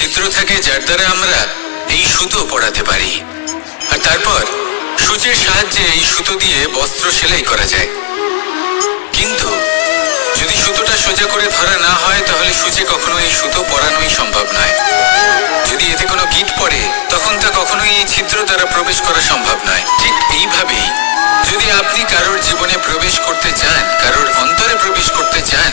ছিদ্র থাকে যার দ্বারা আমরা এই সুতো পড়াতে পারি। আর তারপর সূচের সাহায্যে এই সুতো দিয়ে বস্ত্র সেলাই করা যায়। কিন্তু যদি সুতোটা সোজা করে ধরা না হয়, তাহলে সূচে কখনো এই সুতো পরানোই সম্ভব নয়। যদি এতে কোনো গিট পড়ে, তখন তা কখনোই এই ছিদ্র দ্বারা প্রবেশ করা সম্ভব নয়। ঠিক এইভাবেই যদি আপনি কারোর জীবনে প্রবেশ করতে চান, কারোর অন্তরে প্রবেশ করতে চান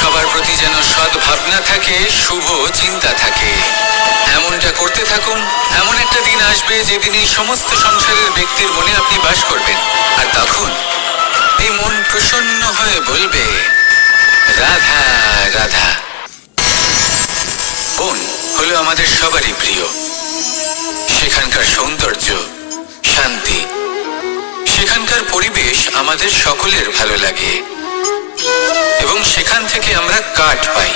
সবার প্রতি যেন সৎ ভাবনা থাকে, শুভ চিন্তা থাকে। এমনটা করতে থাকুন, এমন একটা দিন আসবে যেদিন এই সমস্ত সংসারের ব্যক্তির মনে আপনি বাস করবেন। আর তখন এই মন প্রসন্ন হয়ে বলবে, রাধা রাধা। বোন হলো আমাদের সবারই প্রিয়। সেখানকার সৌন্দর্য, শান্তি। সেখানকার পরিবেশ আমাদের সকলের ভালো লাগে। এবং সেখান থেকে আমরা কাঠ পাই,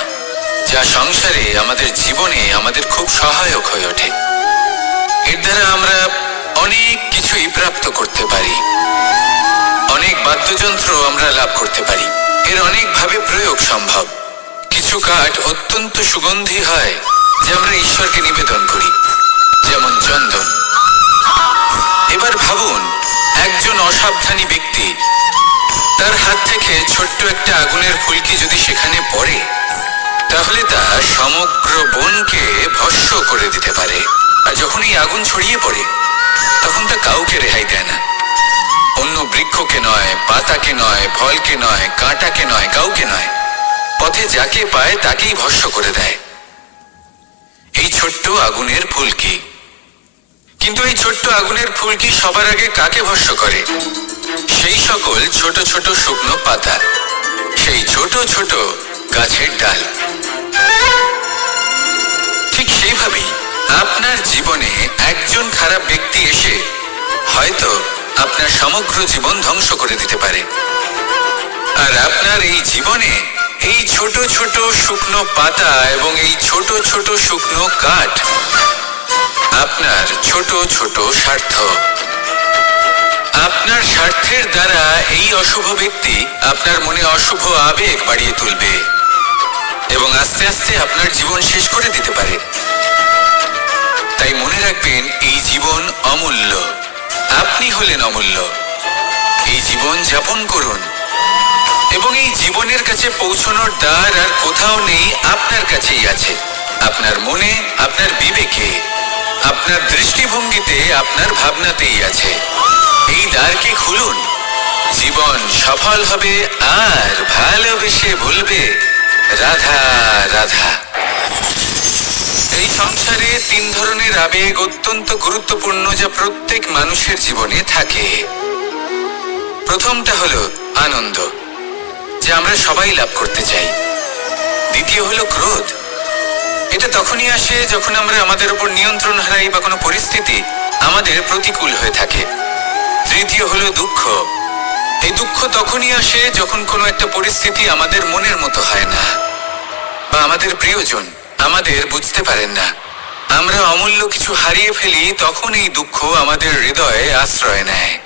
যা সংসারে, আমাদের জীবনে, আমাদের খুব সহায়ক হয়ে ওঠে। এর দ্বারা আমরা অনেক কিছুই প্রাপ্ত করতে পারি। অনেক বাদ্যযন্ত্র আমরা লাভ করতে পারি। এর অনেকভাবে প্রয়োগ সম্ভব। কিছু কাঠ অত্যন্ত সুগন্ধি হয়, যা আমরা ঈশ্বরকে নিবেদন করি, যেমন চন্দন। এবার ভাবুন, একজন অসাবধানী ব্যক্তি তার হাত থেকে ছোট্ট একটা আগুনের ফুলকি যদি সেখানে পড়ে, তাহলে তা সমগ্র বনকে ভস্য করে দিতে পারে। আর যখন এই আগুন ছড়িয়ে পড়ে, তখন তা কাউকে রেহাই দেয় না। অন্য বৃক্ষকে নয়, পাতাকে নয়, ফলকে নয়, কাঁটাকে নয়, কাউকে নয়। পথে যাকে পায় তাকেই ভস্য করে দেয়। এই ছোট্ট আগুনের ফুলকি কিন্তু এই ছোট্ট আগুনের ফুলকি সবার আগে কাকে ভস্য করে? সেই সকল ছোট ছোট শুকনো পাতা, সেই ছোট ছোট গাছের ডাল। ঠিক সেইভাবেই আপনার জীবনে একজন খারাপ ব্যক্তি এসে হয়তো আপনার সমগ্র জীবন ধ্বংস করে দিতে পারে। আর আপনার এই জীবনে এই ছোট ছোট শুকনো পাতা এবং এই ছোট ছোট শুকনো কাঠ আপনার ছোট ছোট স্বার্থ। আপনার স্বার্থের দ্বারা এই অশুভ ব্যক্তি আপনার মনে অশুভ আবেগ বাড়িয়ে তুলবে এবং আস্তে আস্তে আপনার জীবন শেষ করে দিতে পারে। তাই মনে রাখবেন, এই জীবন অমূল্য। আপনি হলেন অমূল্য। এই জীবন যাপন করুন। এবং এই জীবনের কাছে পৌঁছানোর দ্বার আর কোথাও নেই আপনার কাছেই আছে। আপনার মনে, আপনার বিবেকে। আপনার দৃষ্টিভঙ্গিতে আপনার ভাবনাতেই আছে। এই দ্বারকে খুলুন। জীবন সফল হবে আর ভালোবেসে বলবে রাধা রাধা। এই সংসারে তিন ধরনের আবেগ অত্যন্ত গুরুত্বপূর্ণ যা প্রত্যেক মানুষের জীবনে থাকে। প্রথমটা হলো আনন্দ, যা আমরা সবাই লাভ করতে চাই। দ্বিতীয় হলো ক্রোধ এটা তখনই আসে যখন আমরা আমাদের উপর নিয়ন্ত্রণ হারাই বা কোনো পরিস্থিতি আমাদের প্রতিকূল হয়ে থাকে। তৃতীয় হলো দুঃখ। এই দুঃখ তখনই আসে যখন কোনো একটা পরিস্থিতি আমাদের মনের মতো হয় না বা আমাদের প্রিয়জন আমাদের বুঝতে পারেন না। আমরা অমূল্য কিছু হারিয়ে ফেলি, তখন এই দুঃখ আমাদের হৃদয়ে আশ্রয় নেয়।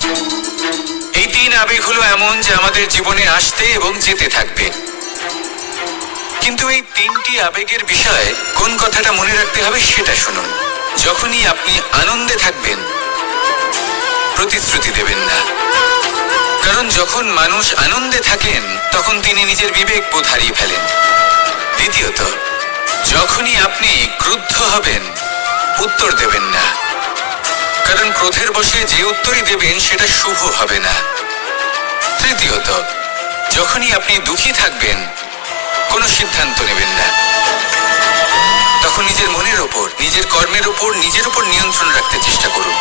এই তিন আবেগ হলো এমন যে আমাদের জীবনে আসতে এবং যেতে থাকবে। কিন্তু এই তিনটি আবেগের বিষয়ে কোন কথাটা মনে রাখতে হবে সেটা শুনুন। যখনই আপনি আনন্দে থাকবেন, প্রতিশ্রুতি দেবেন না। কারণ যখন মানুষ আনন্দে থাকেন, তখন তিনি নিজের বিবেক বোধ হারিয়ে ফেলেন। দ্বিতীয়ত, যখনই আপনি ক্রুদ্ধ হবেন, উত্তর দেবেন না। কারণ ক্রোধের বসে যে উত্তরই দেবেন, সেটা শুভ হবে না। তৃতীয়ত, যখনই আপনি দুঃখী থাকবেন কোনো সিদ্ধান্ত নেবেন না। তখন নিজের মনের ওপর, নিজের কর্মের ওপর, নিজের ওপর নিয়ন্ত্রণ রাখতে চেষ্টা করুন।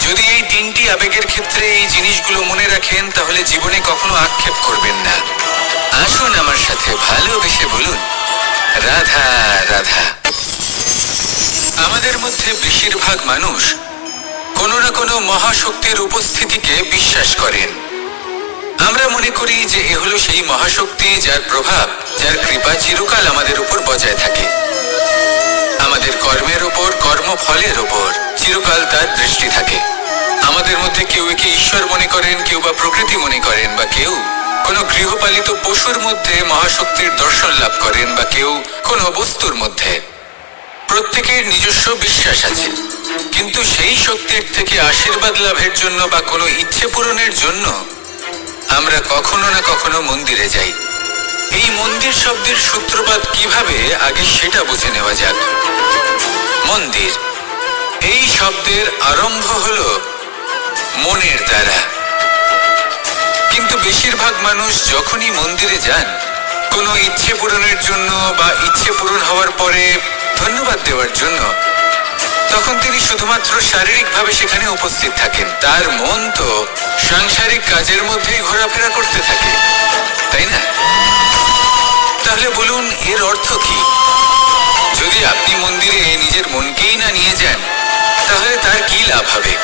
যদি এই তিনটি আবেগের ক্ষেত্রে এই জিনিসগুলো মনে রাখেন, তাহলে জীবনে কখনো আক্ষেপ করবেন না। আসুন আমার সাথে ভালোবেসে বলুন, রাধা রাধা। আমাদের মধ্যে বেশিরভাগ মানুষ কোনো না কোনো মহাশক্তির উপস্থিতিকে বিশ্বাস করেন। আমরা মনে করি যে এ হলো সেই মহাশক্তি যার প্রভাব, যার কৃপা চিরকাল আমাদের উপর বজায় থাকে। আমাদের কর্মের ওপর কর্মফলের ওপর চিরকাল তার দৃষ্টি থাকে। আমাদের মধ্যে কেউ একে ঈশ্বর মনে করেন, কেউ বা প্রকৃতি মনে করেন, বা কেউ কোনো গৃহপালিত পশুর মধ্যে মহাশক্তির দর্শন লাভ করেন, বা কেউ কোনো বস্তুর মধ্যে। প্রত্যেকের নিজস্ব বিশ্বাস আছে। কিন্তু সেই শক্তির থেকে আশীর্বাদ লাভের জন্য বা কোনো ইচ্ছে পূরণের জন্য আমরা কখনো না কখনো মন্দিরে যাই। এই মন্দির শব্দের সূত্রপাত কীভাবে, আগে সেটা বুঝে নেওয়া যাক। মন্দির। এই শব্দের আরম্ভ হল মনের দ্বারা। কিন্তু বেশিরভাগ মানুষ যখনই মন্দিরে যান, কোনো ইচ্ছে পূরণের জন্য বা ইচ্ছে পূরণ হওয়ার পরে ধন্যবাদ দেওয়ার জন্য তখন তিনি শুধুমাত্র শারীরিকভাবে সেখানে উপস্থিত থাকেন। তার মন তো সাংসারিক কাজের মধ্যেই ঘোরাফেরা করতে থাকে, তাই না? তাহলে বলুন, এর অর্থ কি? যদি আপনি মন্দিরে নিজের মনকেই না নিয়ে যান, তাহলে তার কি লাভ হবে?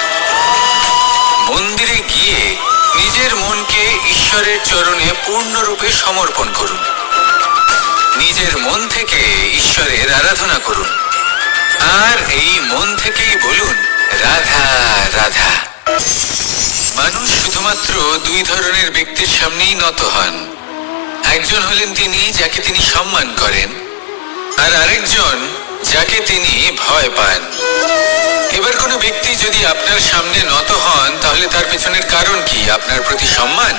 মন্দিরে গিয়ে নিজের মনকে ঈশ্বরের চরণে পূর্ণরূপে সমর্পণ করুন। নিজের মন থেকে ঈশ্বরের আরাধনা করুন। আর এই মন থেকেই বলুন, রাধা রাধা। মানুষ শুধুমাত্র দুই ধরনের ব্যক্তির সামনেই নত হন। একজন হলেন তিনি যাকে তিনি সম্মান করেন, আর আরেকজন যাকে তিনি ভয় পান। এবার কোনো ব্যক্তি যদি আপনার সামনে নত হন, তাহলে তার পেছনের কারণ কি? আপনার প্রতি সম্মান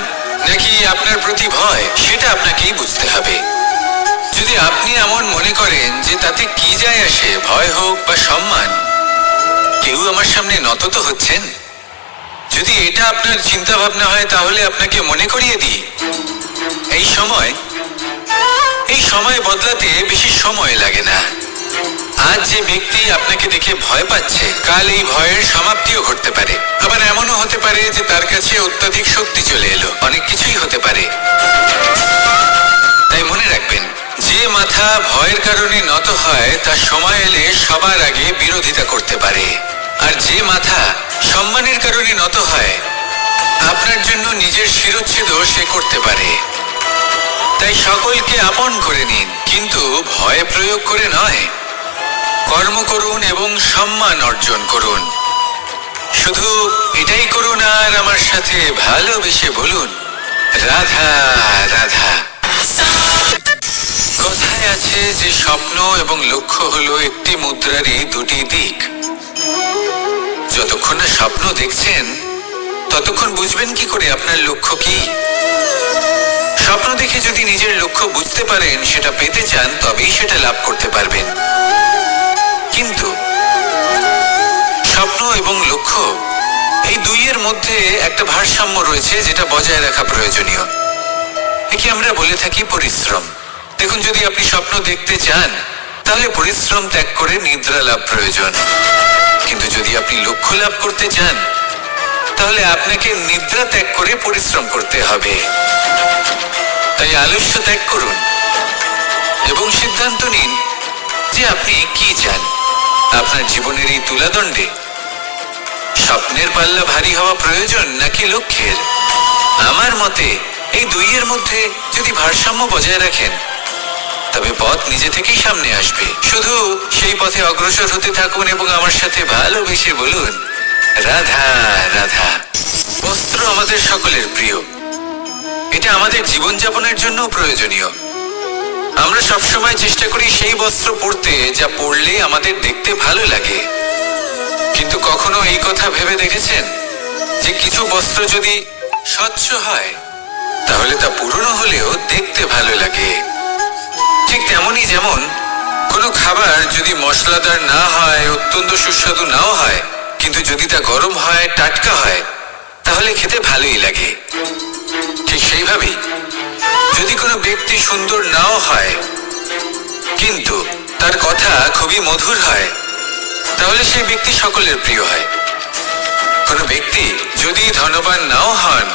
নাকি আপনার প্রতি ভয়? সেটা আপনাকেই বুঝতে হবে। যদি আপনি এমন মনে করেন যে তাতে কি যায় আসে, ভয় হোক বা সম্মান, কেউ আমার সামনে নত তো হচ্ছেন? যদি এটা আপনার চিন্তা ভাবনা হয়, তাহলে আপনাকে মনে করিয়ে দিই। এই সময় এই সময় বদলাতে বেশি সময় লাগে না। আজ যে ব্যক্তি আপনাকে দেখে ভয় পাচ্ছে, কাল এই ভয়ের সমাপ্তিও ঘটতে পারে। আবার এমনও হতে পারে যে তার কাছে অত্যাধিক শক্তি চলে এলো। অনেক কিছুই হতে পারে। তাই মনে রাখবেন যে মাথা ভয়ের কারণে নত হয়, তা সময় এলে সবার আগে বিরোধিতা করতে পারে। আর যে মাথা সম্মানের কারণে নত হয়, আপনার জন্য নিজের শিরচ্ছেদও সে করতে পারে। তাই সকলকে আপন করে নিন, কিন্তু ভয় প্রয়োগ করে নয়। কর্ম করুন এবং সম্মান অর্জন করুন। শুধু এটাই করুন আর আমার সাথে ভালোবেসে বলুন, রাধা রাধা। আছে যে স্বপ্ন এবং লক্ষ্য হলো একটি মুদ্রারই দুটি দিক। যতক্ষণ না স্বপ্ন দেখছেন, ততক্ষণ বুঝবেন কি করে আপনার লক্ষ্য কি। স্বপ্ন দেখে যদি নিজের লক্ষ্য বুঝতে পারেন, সেটা পেতে চান, তবেই সেটা লাভ করতে পারবেন। কিন্তু স্বপ্ন এবং লক্ষ্য, এই দুইয়ের মধ্যে একটা ভারসাম্য রয়েছে যেটা বজায় রাখা প্রয়োজনীয়। একে আমরা বলে থাকি পরিশ্রম। দেখুন, যদি আপনি স্বপ্ন দেখতে চান, তাহলে পরিশ্রম ত্যাগ করে নিদ্রা লাভ প্রয়োজন। কিন্তু যদি আপনি লক্ষ্য লাভ করতে চান, তাহলে আপনাকে নিদ্রা ত্যাগ করে পরিশ্রম করতে হবে। তাই আলস্য ত্যাগ করুন এবং সিদ্ধান্ত নিন যে আপনি কি চান। আপনার জীবনের এই তুলাদণ্ডে স্বপ্নের পাল্লা ভারী হওয়া প্রয়োজন নাকি লক্ষ্যের? আমার মতে, এই দুইয়ের মধ্যে যদি ভারসাম্য বজায় রাখেন তবে পথ নিজে থেকেই সামনে আসবে। শুধু সেই পথে অগ্রসর হতে থাকুন এবং আমার সাথে ভালোবেসে বলুন, রাধা রাধা। বস্ত্র আমাদের সকলের প্রিয়। এটা আমাদের জীবনযাপনের জন্য প্রয়োজনীয়। আমরা সবসময় চেষ্টা করি সেই বস্ত্র পরতে যা পরলে আমাদের দেখতে ভালো লাগে। কিন্তু কখনো এই কথা ভেবে দেখেছেন যে কিছু বস্ত্র যদি স্বচ্ছ হয়, তাহলে তা পুরনো হলেও দেখতে ভালো লাগে। ঠিক তেমনই যেমন কোনো খাবার যদি মশলাদার না হয়, অত্যন্ত সুস্বাদু নাও হয়, কিন্তু যদি তা গরম হয়, টাটকা হয়, তাহলে খেতে ভালোই লাগে। ঠিক সেইভাবেই যদি কোনো ব্যক্তি সুন্দর নাও হয়, কিন্তু তার কথা খুবই মধুর হয়, তাহলে সেই ব্যক্তি সকলের প্রিয় হয়। কোনো ব্যক্তি যদি ধনবান নাও হন,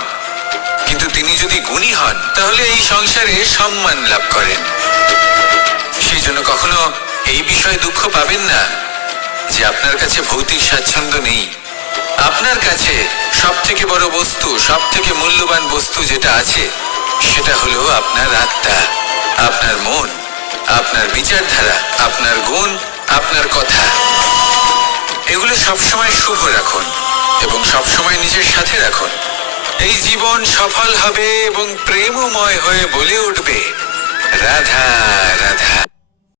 কিন্তু তিনি যদি গুণী হন, তাহলে এই সংসারে সম্মান লাভ করেন। সেই জন্য কখনো এই বিষয়ে দুঃখ পাবেন না যে আপনার কাছে ভৌতিক স্বাচ্ছন্দ্য নেই। আপনার কাছে সব থেকে বড় বস্তু সব থেকে মূল্যবান বস্তু যেটা আছে, সেটা হলো আপনার আত্মা, আপনার মন, আপনার বিচারধারা, আপনার গুণ, আপনার কথা। এগুলো সবসময় শুভ রাখুন এবং সবসময় নিজের সাথে রাখুন। এই জীবন সফল হবে এবং প্রেমময় হয়ে বলে উঠবে। রাধা রাধা।